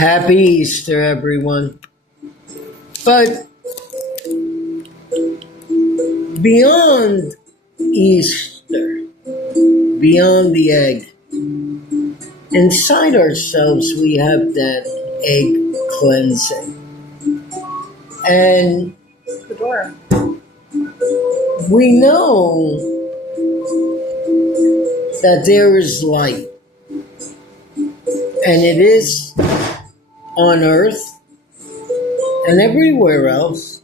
Happy Easter, everyone. But beyond Easter, beyond the egg, inside ourselves we have that egg cleansing. And we know that there is light. And it is on earth and everywhere else.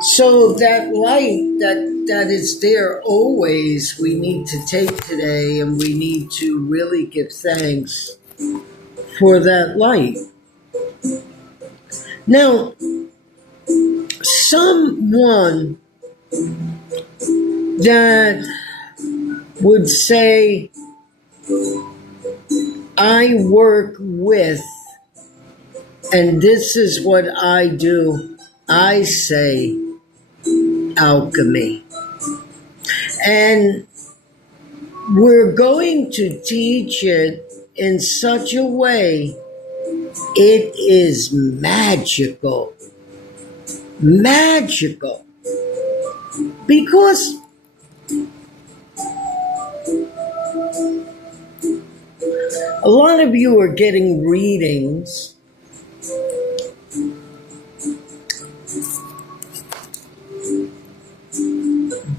So that light that is there always, we need to take today, and we need to really give thanks for that light. Now, someone that would say, I work with, and this is what I do, I say alchemy. And we're going to teach it in such a way, it is magical. Magical. Because a lot of you are getting readings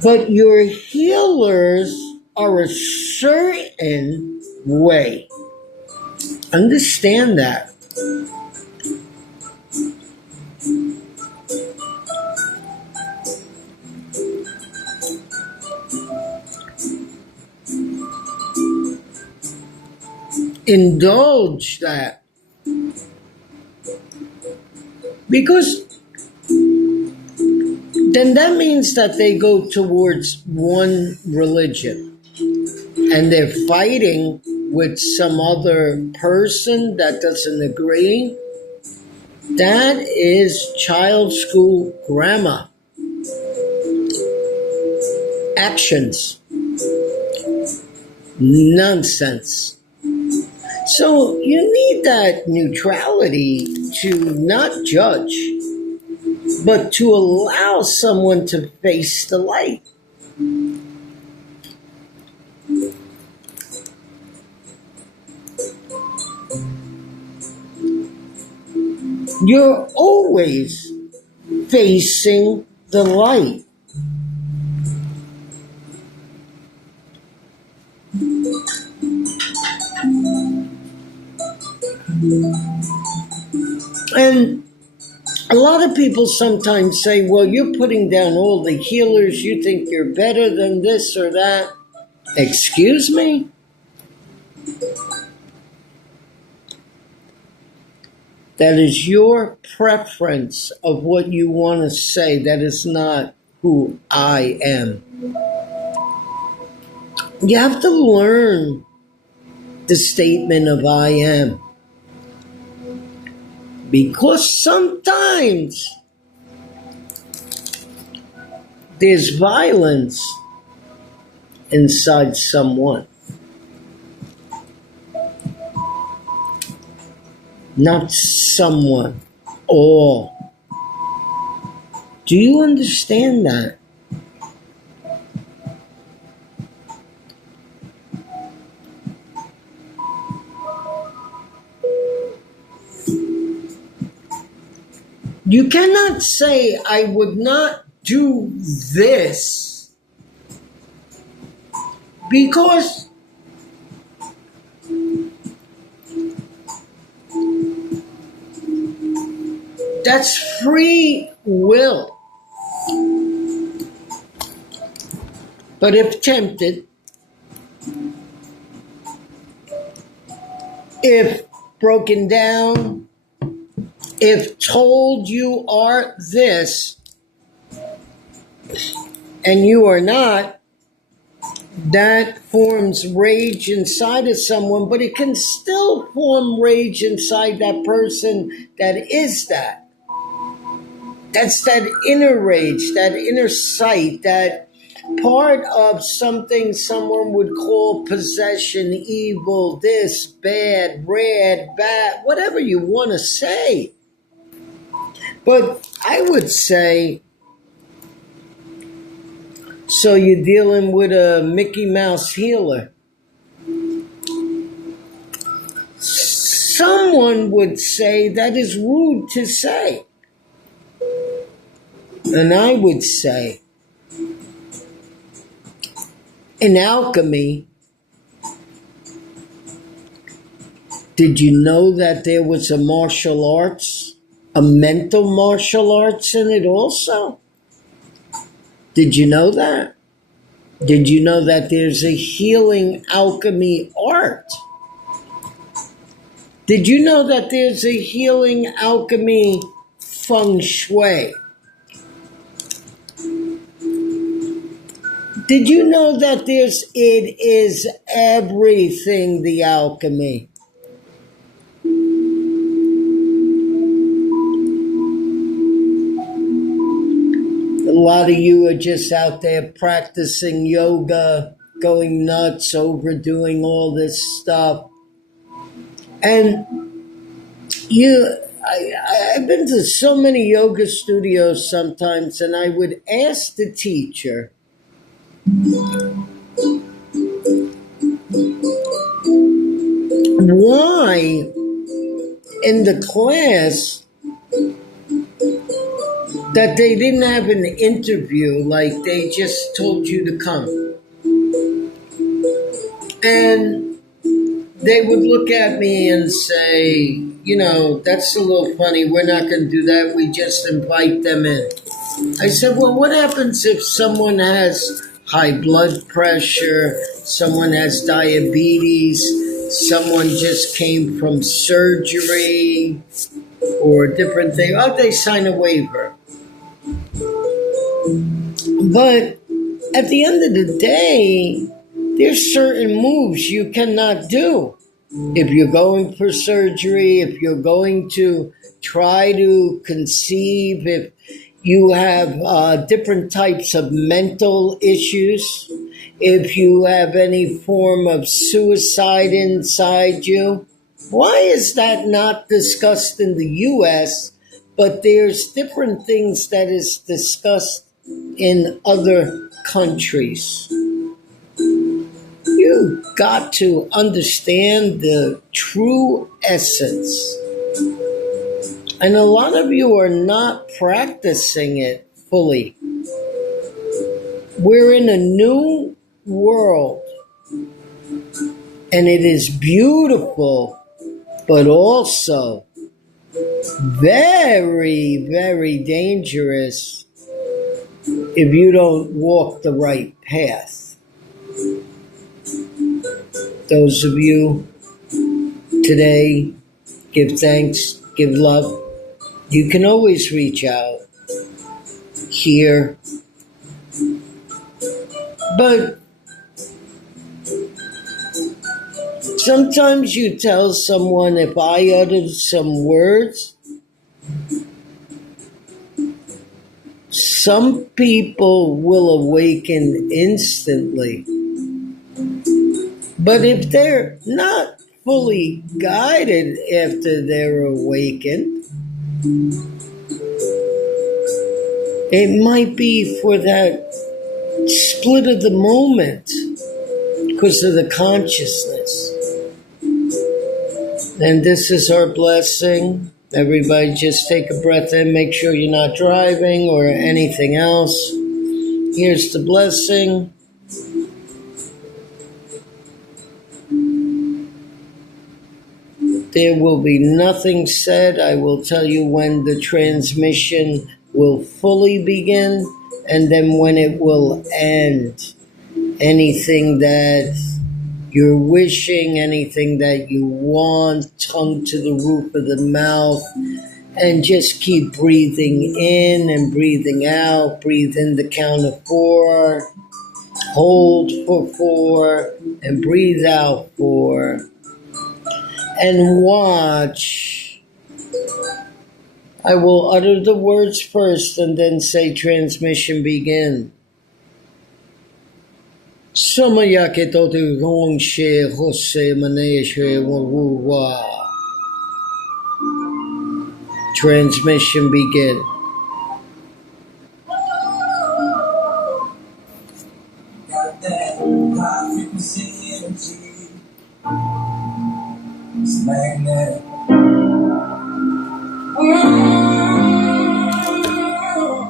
but your healers are a certain way. Understand that. Indulge that. Because then that means that they go towards one religion and they're fighting with some other person that doesn't agree. That is child school grammar. Actions. Nonsense. So you need that neutrality to not judge, but to allow someone to face the light. You're always facing the light. And a lot of people sometimes say, well, you're putting down all the healers. You think you're better than this or that. Excuse me? That is your preference of what you want to say. That is not who I am. You have to learn the statement of I am. Because sometimes there's violence inside someone. Not someone, all. Do you understand that? You cannot say, I would not do this, because that's free will. But if tempted, if broken down, if told you are this and you are not, that forms rage inside of someone, but it can still form rage inside that person that is that. That's that inner rage, that inner sight, that part of something someone would call possession, evil, this, bad, red, bad, whatever you want to say. But I would say, so you're dealing with a Mickey Mouse healer. Someone would say that is rude to say. And I would say, in alchemy, did you know that there was a martial arts, a mental martial arts in it also? Did you know that? Did you know that there's a healing alchemy art? Did you know that there's a healing alchemy feng shui? Did you know that it is everything, the alchemy? A lot of you are just out there practicing yoga, going nuts, overdoing all this stuff. And I've been to so many yoga studios sometimes, and I would ask the teacher, why in the class that they didn't have an interview, like they just told you to come. And they would look at me and say, that's a little funny. We're not going to do that. We just invite them in. I said, well, what happens if someone has high blood pressure, someone has diabetes, someone just came from surgery or different thing? Oh, they sign a waiver. But at the end of the day, there's certain moves you cannot do. If you're going for surgery, if you're going to try to conceive, if you have different types of mental issues, if you have any form of suicide inside you, why is that not discussed in the U.S., but there's different things that is discussed in other countries? You've got to understand the true essence. And a lot of you are not practicing it fully. We're in a new world, and it is beautiful, but also very, very dangerous if you don't walk the right path. Those of you today, give thanks, give love. You can always reach out here. But sometimes you tell someone, if I uttered some words, some people will awaken instantly. But if they're not fully guided after they're awakened, it might be for that split of the moment because of the consciousness. And this is our blessing. Everybody just take a breath in. Make sure you're not driving or anything else. Here's the blessing. There will be nothing said. I will tell you when the transmission will fully begin and then when it will end. Anything that you're wishing, anything that you want, tongue to the roof of the mouth, and just keep breathing in and breathing out. Breathe in the count of 4, hold for 4, and breathe out 4. And watch. I will utter the words first and then say transmission begin. Samaya Ketoti Gong She Jose Maneshe Wawa. Transmission begin. Got that high frequency energy. It's magnetic.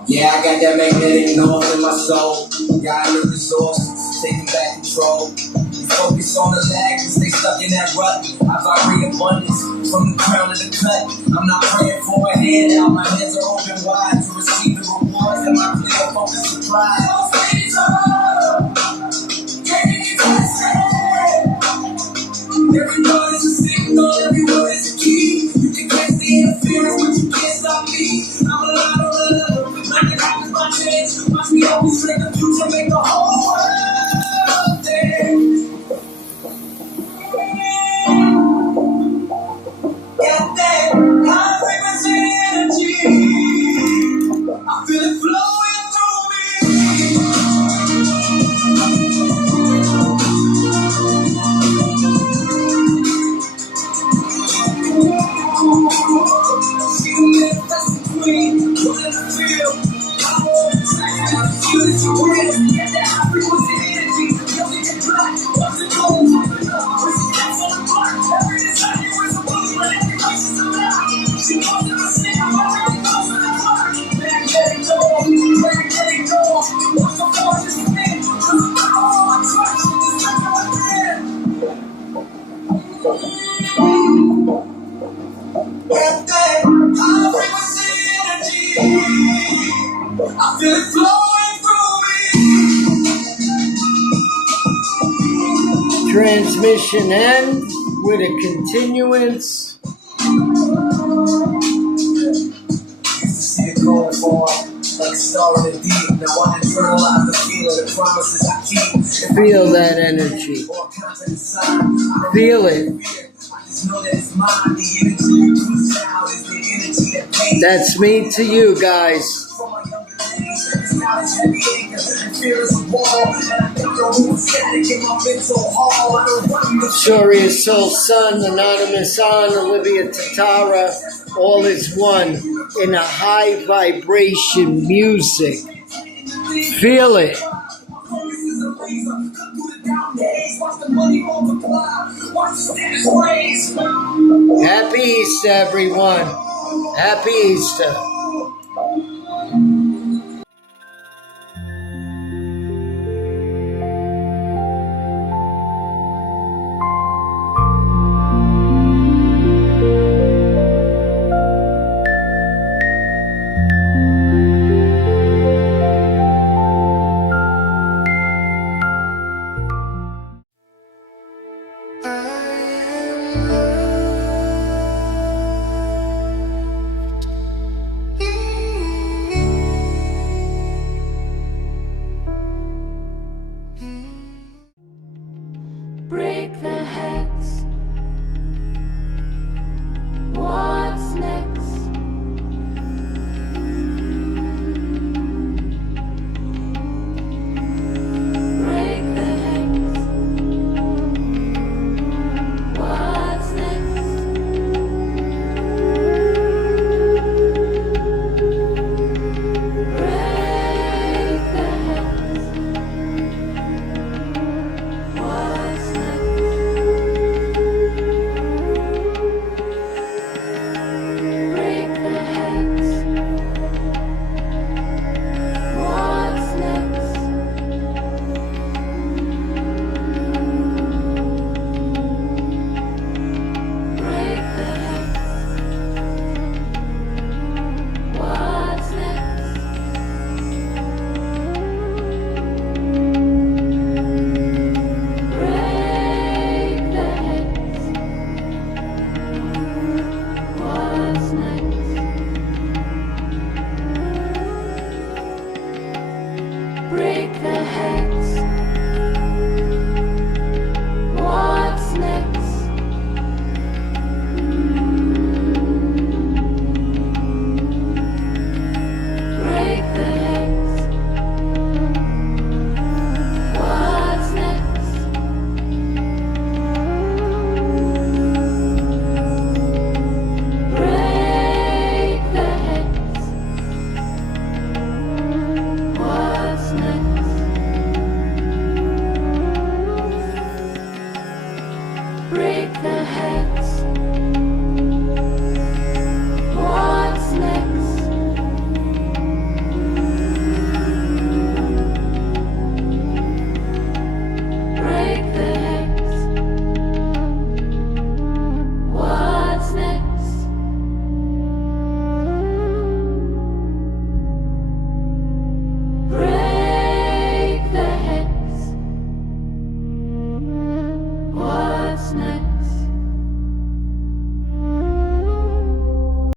Yeah, I got that magnetic north in my soul. Got the resources, taking back control. You focus on the lag and stay stuck in that rut. I vibrate abundance from the crown to the cut. I'm not praying for a handout. My hands are open wide to receive the rewards and my clear focus supply. Every word is a signal, every word is a key. You can catch the interference, but you can't stop me. I'm a lot of love, nothing happens by chance. Watch me always trick the future, make the whole world dance. Got that high frequency energy. I feel it flowing through me. I feel it flowing through me. Transmission ends with a continuance. Used to see it going far, like a star in the deep. Now I internalize the feeling, the promises I keep. Feel that energy. Feel it. That's me to you guys. Surya Soul Sun, Anonymous On, Olivia Tatara, all is one in a high vibration music. Feel it. Happy Easter, everyone. Happy Easter.